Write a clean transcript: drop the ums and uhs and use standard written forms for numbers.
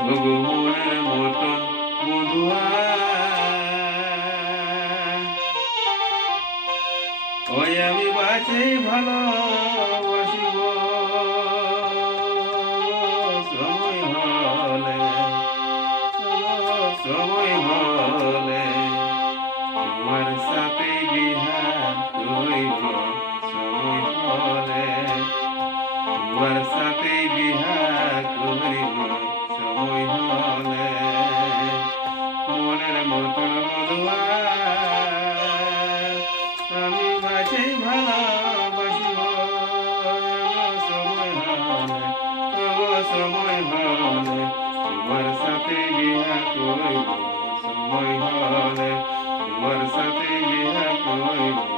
ভগবানের মতন বন্ধুয়া ওই আমি বাঁচি ভালোবাসিব সময় হলে সময় হলে তোমার সাথে বিহা করিব সময় হলে তোমার সাথে বিহা করিব সময় হলে মনের মতন বধুয়া আমি মাঝে ভালোবাসিব সময় হলে সময় হলে তোমার সাথে বিহা করিব সময় হলে তোমার সাথে বিহা করিব